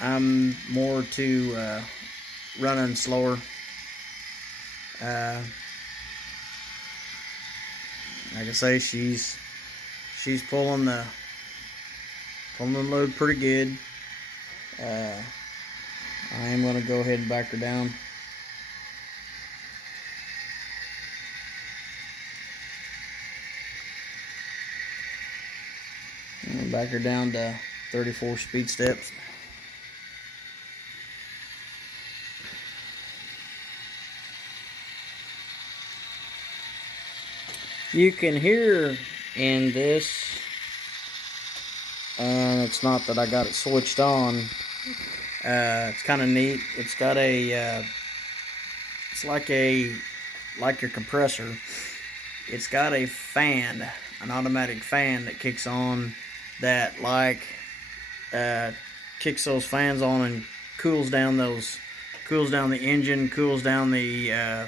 I'm more to running slower. Like I say, she's pulling the load pretty good. I am going to go ahead and back her down. And back her down to 34 speed steps. You can hear in this, and it's not that I got it switched on. It's kind of neat. It's got a, it's like your compressor. It's got a fan, an automatic fan that kicks on, that kicks those fans on and cools down the engine, cools down the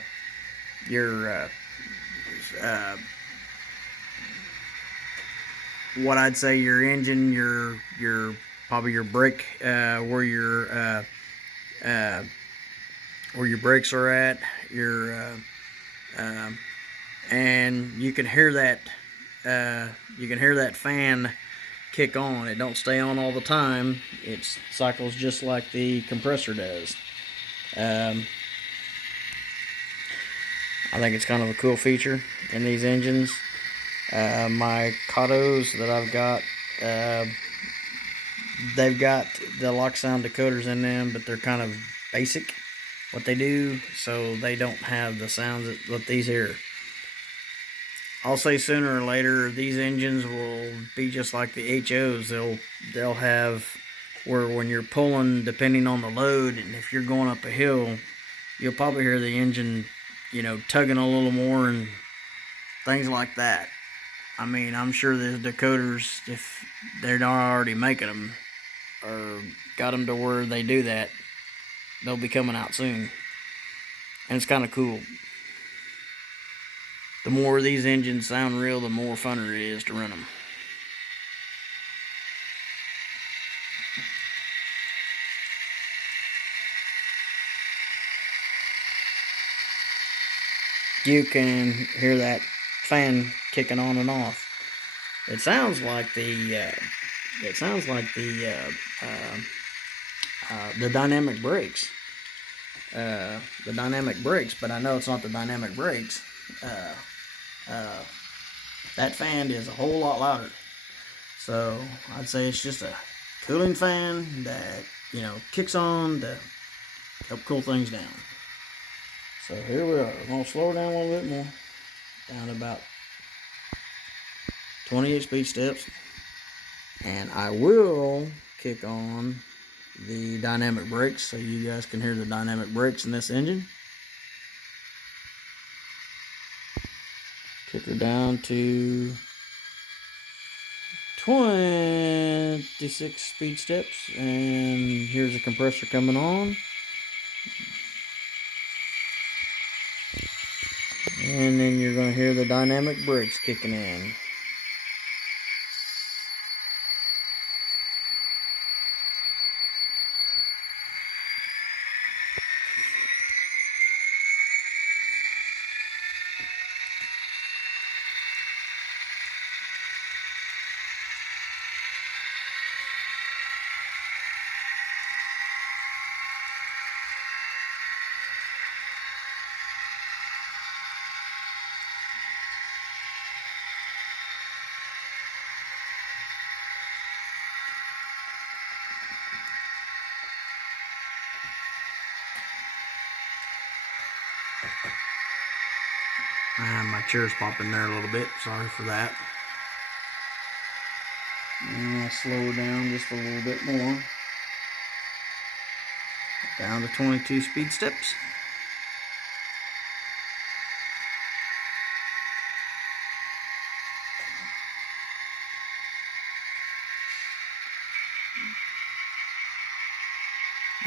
what I'd say your engine, your probably your brake, where your brakes are at, and you can hear that fan kick on. It don't stay on all the time. It cycles just like the compressor does. I think it's kind of a cool feature in these engines. My Katos that I've got, they've got the lock sound decoders in them, but they're kind of basic what they do, so they don't have the sounds that these hear. I'll say sooner or later these engines will be just like the HOs. They'll have where when you're pulling, depending on the load, and if you're going up a hill, you'll probably hear the engine, tugging a little more and things like that. I mean, I'm sure the decoders, if they're not already making them or got them to where they do that, they'll be coming out soon. And it's kind of cool. The more these engines sound real, the more funner it is to run them. You can hear that fan kicking on and off. It sounds like the dynamic brakes. The dynamic brakes, but I know it's not the dynamic brakes. That fan is a whole lot louder. So I'd say it's just a cooling fan that kicks on to help cool things down. So here we are. I'm gonna slow down a little bit more, down to about 28 speed steps, and I will kick on the dynamic brakes so you guys can hear the dynamic brakes in this engine. Kick her down to 26 speed steps, and here's the compressor coming on. And then you're going to hear the dynamic brakes kicking in. My chair's popping there a little bit. Sorry for that. And I'll slow down just a little bit more. Down to 22 speed steps.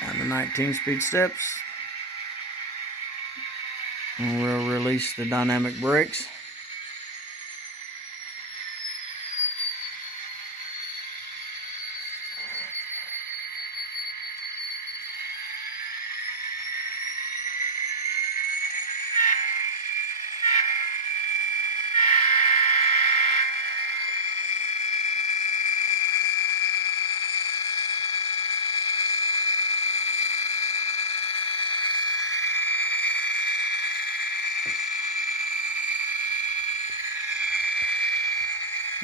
Down to 19 speed steps. And we'll release the dynamic brakes.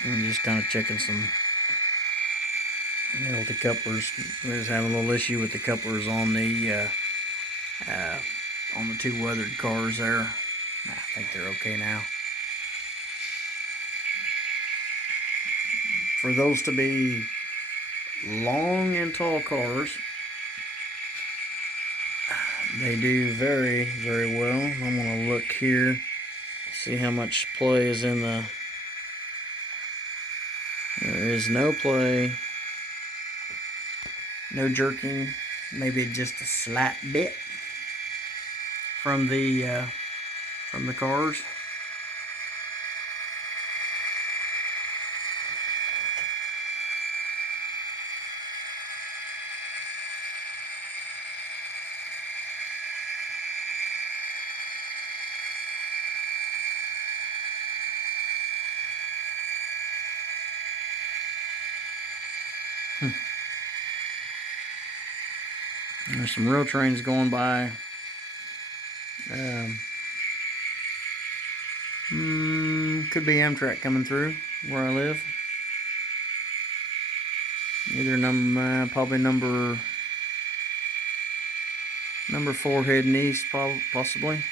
I'm just kind of checking some, with the couplers. We was having a little issue with the couplers on the two weathered cars there. I think they're okay now. For those to be long and tall cars, they do very, very well. I'm going to look here, see how much play is in the... There is no play, no jerking, maybe just a slight bit from the cars. There's some rail trains going by. Could be Amtrak coming through where I live. Either probably number 4 heading east, possibly.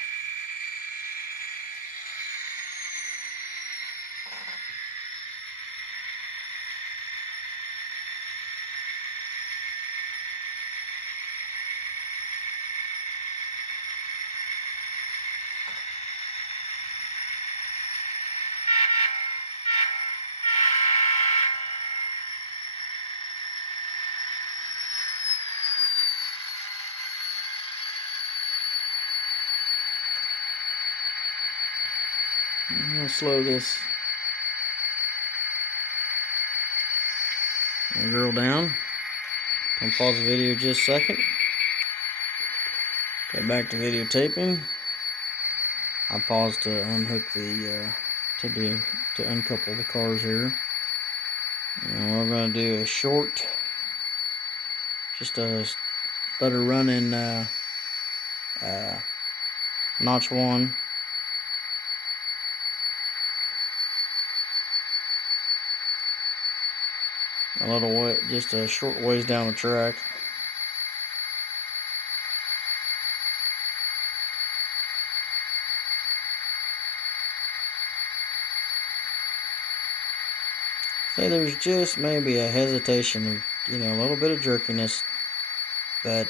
I'm gonna slow this girl down. I'll pause the video just a second. Get back to videotaping. I paused to unhook the to uncouple the cars here. And we're gonna do a short, just a let her run in notch 1. A little way, just a short ways down the track. Say there's just maybe a hesitation of, a little bit of jerkiness, but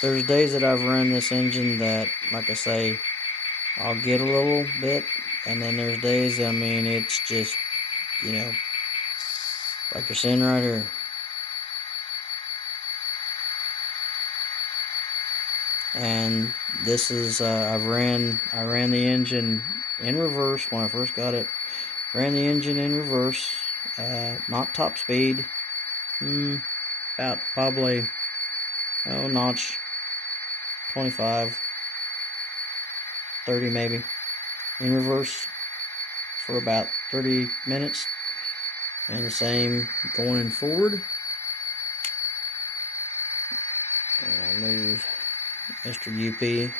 there's days that I've run this engine that, like I say, I'll get a little bit, and then there's days, it's just, like you're seeing right here. And this is, I ran the engine in reverse when I first got it. Ran the engine in reverse, not top speed, about probably, notch 25, 30 maybe, in reverse for about 30 minutes. And the same going in forward. And I'll move Mr. UP.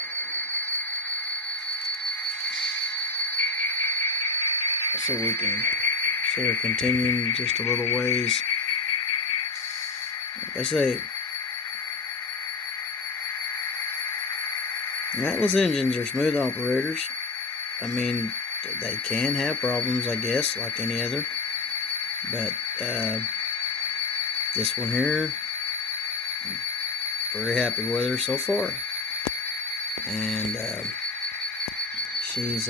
So we can see her continuing just a little ways. Like I say, Atlas engines are smooth operators. They can have problems, I guess, like any other. But this one here, I'm very happy with her so far. And she's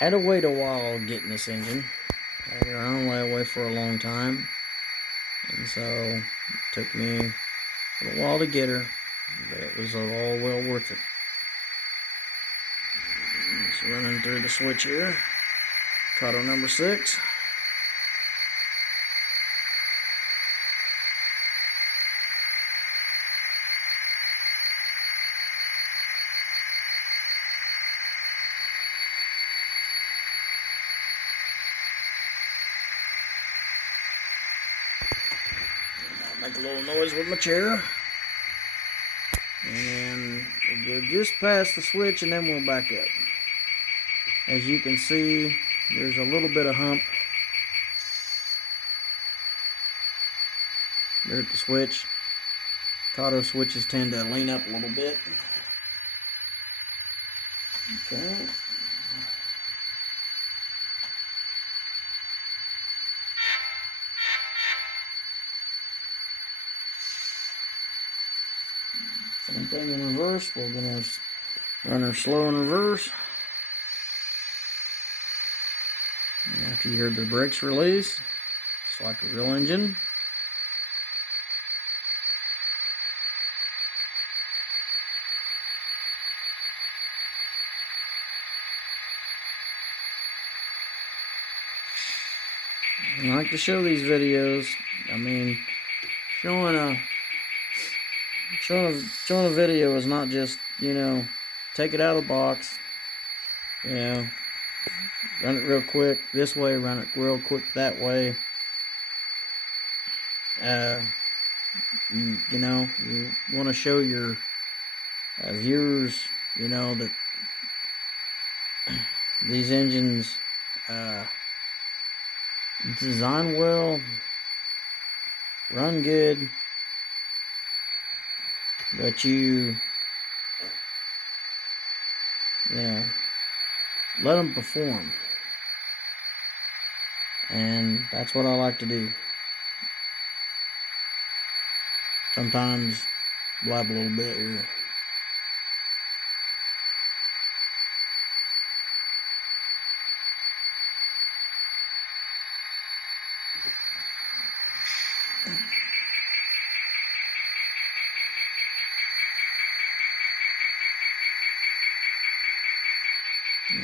had to wait a while getting this engine. Had her on layaway for a long time, and so it took me a little while to get her, but it was all well worth it. Just running through the switch here. Caught on number 6. Make a little noise with my chair, and we'll go just past the switch and then we'll back up. As you can see, there's a little bit of hump there at the switch. Kato switches tend to lean up a little bit. Okay. Same thing in reverse. We're going to run her slow in reverse. And after you hear the brakes release, just like a real engine. I like to show these videos. I mean, showing a video is not just, you know, take it out of the box, you know, run it real quick this way, run it real quick that way. You know, you want to show your viewers, you know, that these engines design well, run good, but you know, let them perform. And that's what I like to do. Sometimes blab a little bit here.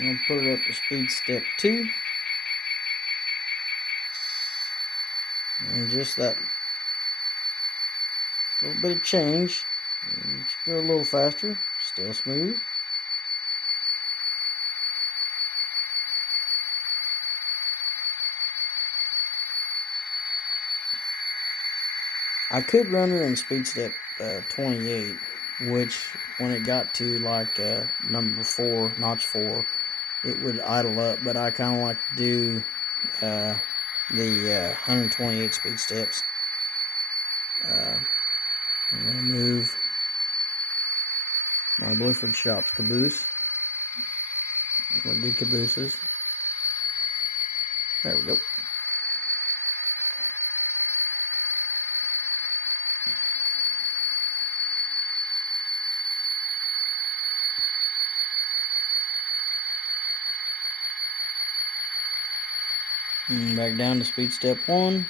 I'll put it up to speed step 2. And just that little bit of change. Just go a little faster, still smooth. I could run her in speed step 28, which when it got to like number 4, notch 4, it would idle up, but I kind of like to do the 128 speed steps. I'm going to move my Blueford Shops caboose. What good cabooses. There we go. And back down to speed step 1.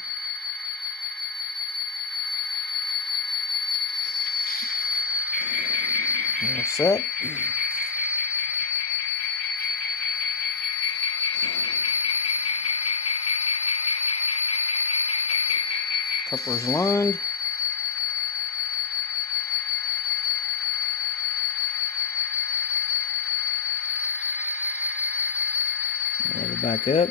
All set. Couplers lined. Let it back up.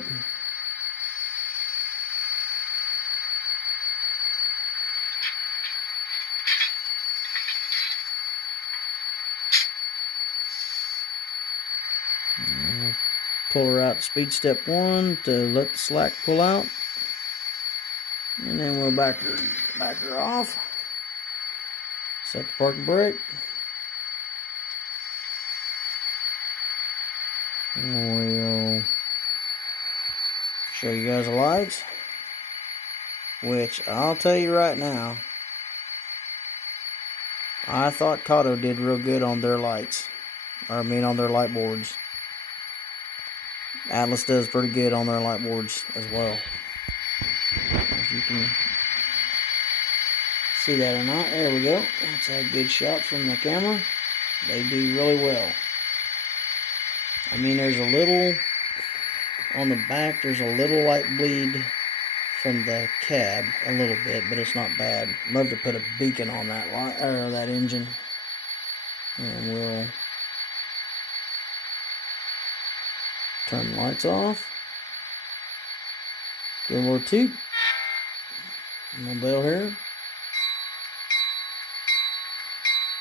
Pull her out to speed step 1 to let the slack pull out. And then we'll back her off. Set the parking brake. And we'll show you guys the lights. Which I'll tell you right now, I thought Kato did real good on their lights. Or I mean on their light boards. Atlas does pretty good on their light boards as well. If you can see that or not, there we go. That's a good shot from the camera. They do really well. I mean, there's a little on the back, there's a little light bleed from the cab, a little bit, but it's not bad. Love to put a beacon on that light or that engine. And we'll turn the lights off. Give a little toot. A little bell here.